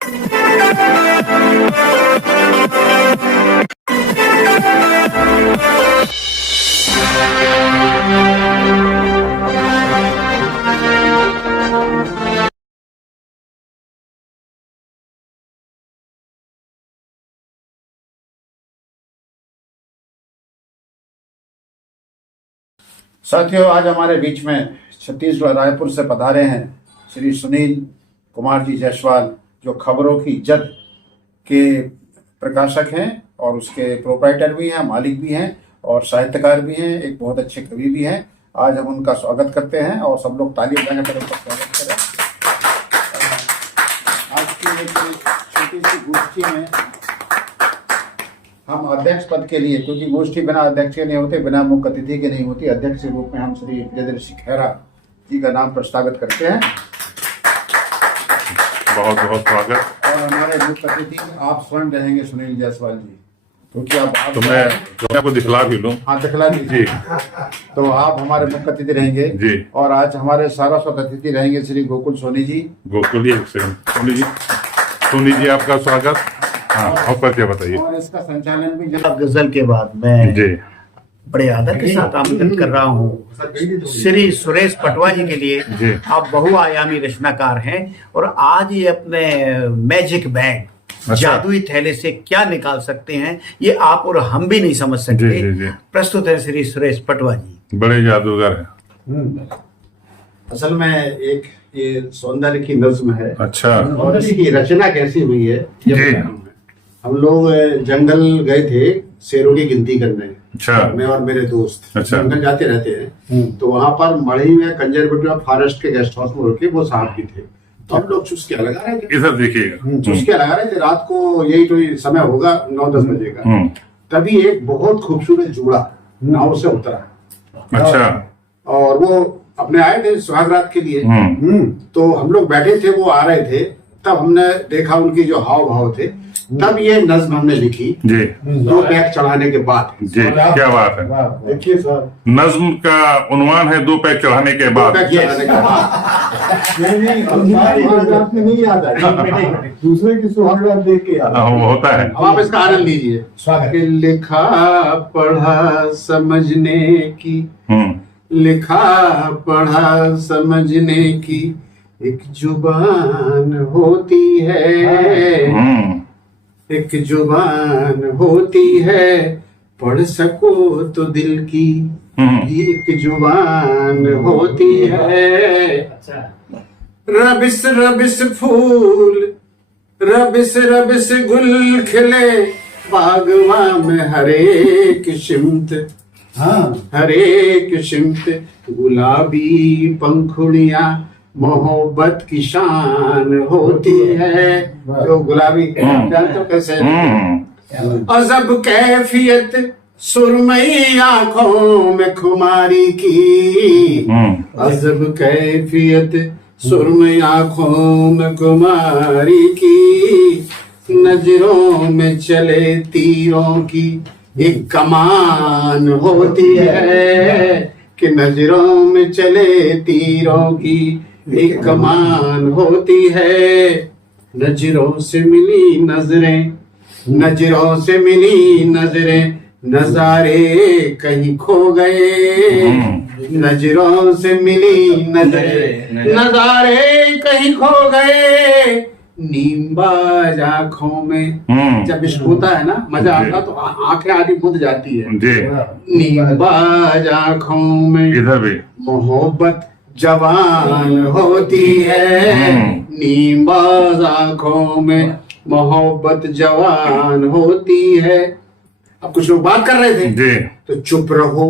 साथियों, आज हमारे बीच में छत्तीसगढ़ रायपुर से पधारे हैं श्री सुनील कुमार जी जायसवाल, जो खबरों की जद के प्रकाशक हैं और उसके प्रोप्राइटर भी हैं, मालिक भी हैं और साहित्यकार भी हैं, एक बहुत अच्छे कवि भी हैं। आज हम उनका स्वागत करते हैं और सब लोग ताली बजाने पर उनका स्वागत करें। आज की एक छोटी सी गोष्ठी में हम अध्यक्ष पद के लिए, क्योंकि गोष्ठी बिना अध्यक्ष के नहीं होते, बिना मुख्य अतिथि के नहीं होती, अध्यक्ष के रूप में हम श्री प्रियदर्शी सिंह खैरा जी का नाम प्रस्तावित करते हैं। बहुत बहुत स्वागत। और हमारे मुख्य अतिथि आप स्वयं रहेंगे सुनील जायसवाल जी, क्योंकि आप तो मैं आपको दिखला भी लूं। हाँ, दिखला दीजिए। तो आप हमारे मुख्य अतिथि रहेंगे जी। और आज हमारे सारस्वत अतिथि रहेंगे श्री गोकुल सोनी जी। गोकुल सोनी जी आपका स्वागत। हाँ, और परिचय बताइए। और इसका संचालन भी गजल के बाद मैं जी बड़े आदर के साथ आमंत्रित कर रहा हूँ श्री सुरेश पटवा जी के लिए। जी। आप बहुआयामी रचनाकार हैं और आज ये अपने मैजिक बैग, जादुई थैले से क्या निकाल सकते हैं, ये आप और हम भी नहीं समझ सकते। जी, जी, जी। प्रस्तुत है श्री सुरेश पटवा जी। बड़े जादूगर हैं। असल में एक ये सौंदर्य की नज्म है। अच्छा। और इसकी रचना कैसी हुई है, ये जी। बताऊं मैं। हम लोग जंगल गए थे शेरों की गिनती करने। अच्छा। मैं और मेरे दोस्त अच्छा। जंगल जाते रहते हैं, तो वहां पर मढ़ी में कंजरवेटिव फॉरेस्ट के गेस्ट हाउस में रुके वो साहब भी थे। तो हम लोग चुस्किया लगा रहे थे। इधर देखिएगा। चुस्किया लगा रहे थे। रात को यही तो समय होगा 9-10 बजे का। तभी एक बहुत खूबसूरत जूड़ा नाव से उतरा। अच्छा। और वो अपने आए थे सुहागरात के लिए। तो हम लोग बैठे थे, वो आ रहे थे, तब हमने देखा उनकी जो हाव भाव थे। तब ये नज्म हमने लिखी जी। 2 पैक चढ़ाने के बाद। जी, क्या बात है। देखिए सर, नज्म का उन्वान है 2 पैक चढ़ाने के बाद। 2 पैक चढ़ाने के बाद। नहीं याद है, दूसरे की सुहागरात देख के याद हाँ, वो होता है। अब आप इसका आनंद लीजिए। लिखा पढ़ा समझने की, लिखा पढ़ा समझने की एक जुबान होती है, एक जुबान होती है, पढ़ सको तो दिल की एक जुबान होती है। रबिस रबिस फूल, रबिस रबिस गुल खिले बागवा में हरेक शिमत, हरेक शिमत गुलाबी पंखुड़ियां मोहब्बत की शान होती है। जो गुलाबी तो कैसे अजब कैफियत सुरमई आंखों में खुमारी की, अजब कैफियत सुरमई आंखों में खुमारी की, नजरों में चले तीरों की एक कमान होती है, कि नजरों में चले तीरों की एक कमान होती है। नजरों से मिली नजरें, नजरों से मिली नजरें, नजारे कहीं खो गए। नजरों से मिली नजरें, नजारे कहीं खो गए। नीमबाज आंखों में, जब इश्क होता है ना, मजा आता तो आंखें आधी बुझ जाती है। नीमबाज आंखों में इधर भी मोहब्बत जवान होती है, नीमबाज आंखों में मोहब्बत जवान होती है। अब कुछ लोग बात कर रहे थे जी। तो चुप रहो,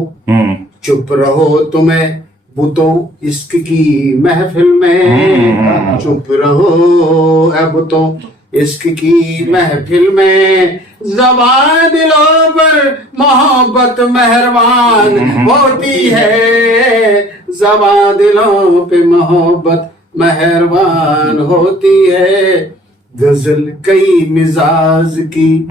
चुप रहो तुम्हें बुतो इश्क की महफिल में, चुप रहो अब तो इश्क की महफिल में। ज़बान दिलों पर मोहब्बत मेहरबान होती है, ज़बान दिलों पे मोहब्बत मेहरबान होती है। गजल कई मिजाज की,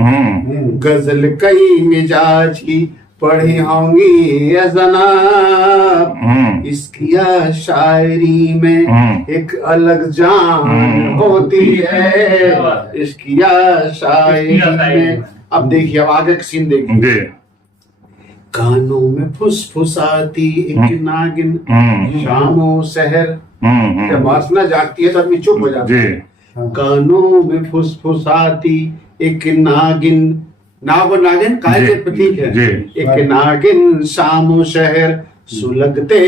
गजल कई मिजाज की पढ़ी होंगी ये जनाब, इसकी शायरी में एक अलग जान होती है, इसकी शायरी में। अब देखिए, अब आगे का सीन देखिए। जी कानों में फुसफुसाती एक नागिन शामो सहर, जब वासना जागती है तो आदमी चुप हो जाता है। कानों में फुसफुसाती एक नागिन, नागिन काय के प्रतीक है। एक नागिन शामो शहर, सुलगते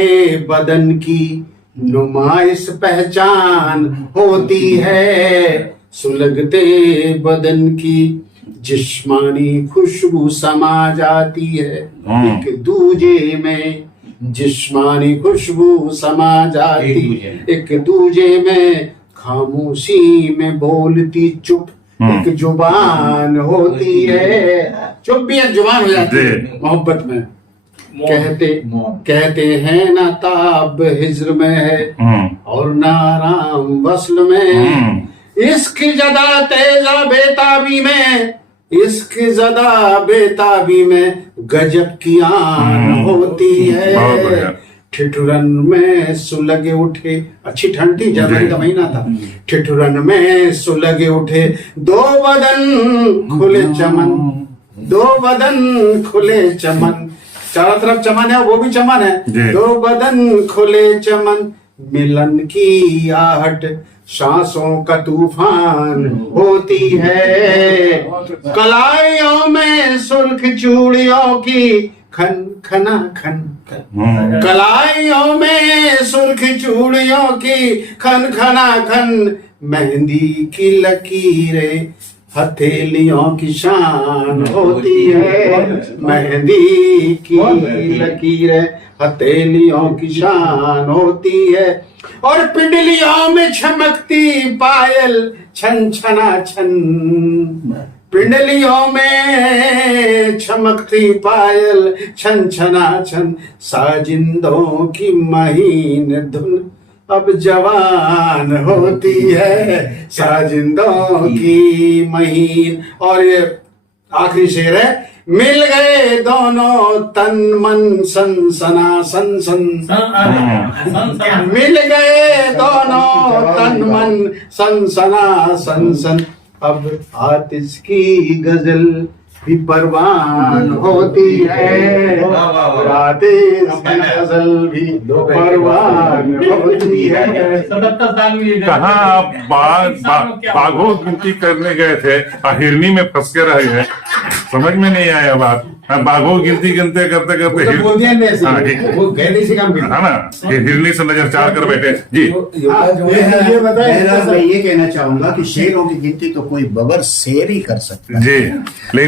बदन की नुमाइश पहचान होती है, सुलगते बदन की जिस्मानी खुशबू समा जाती है, एक दूजे में जिस्मानी खुशबू समा जाती, एक दूजे में खामोशी में बोलती चुप एक जुबान होती है। चुप भी एक जुबान हो जाती है मोहब्बत में। कहते हैं ना ताब हिज्र में है और ना आराम वस्ल में, इश्क जदा तेजा बेताबी में, इश्क जदा बेताबी में गजब की आन होती है। ठिठुरन में सुलगे उठे, अच्छी ठंड थी, जनवरी का महीना था। ठिठुरन में सुलगे उठे दो बदन खुले चमन, दो बदन खुले चमन, चारों तरफ चमन है, वो भी चमन है। दो बदन खुले चमन, मिलन की आहट सांसों का तूफान होती है। कलाइयों में सुर्ख चूड़ियों की खन खना खन, कलाइयों में सुर्ख चूड़ियों की खन खना खन, मेहंदी की लकीरें हथेलियों की शान होती है, मेहंदी की लकीरें हथेलियों की शान होती है। और पिंडलियों में चमकती पायल छन छना छन, पिंडलियों में चमकती पायल छन छना छन, साजिंदों की महीन धुन अब जवान होती है, साजिंदों की महीन। और ये आखिरी शेर है, मिल गए दोनों तन मन सनसना सन सन, मिल गए दोनों तन मन सनसना सन सन, अब आतिश की गजल भी परवान होती है, आतिश की गजल भी परवान होती है। 77 साल में कहाँ आप बाघों गिनती करने गए थे, हिरनी में फंस के रहे हैं, समझ में नहीं आया बात। बाघों गिनती गिनते करते करते है ना, हिरनी से नजर चार कर बैठे। जी मैं ये कहना चाहूंगा कि शेरों की गिनती तो कोई बबर शेर ही कर सकता है। जी, लेकिन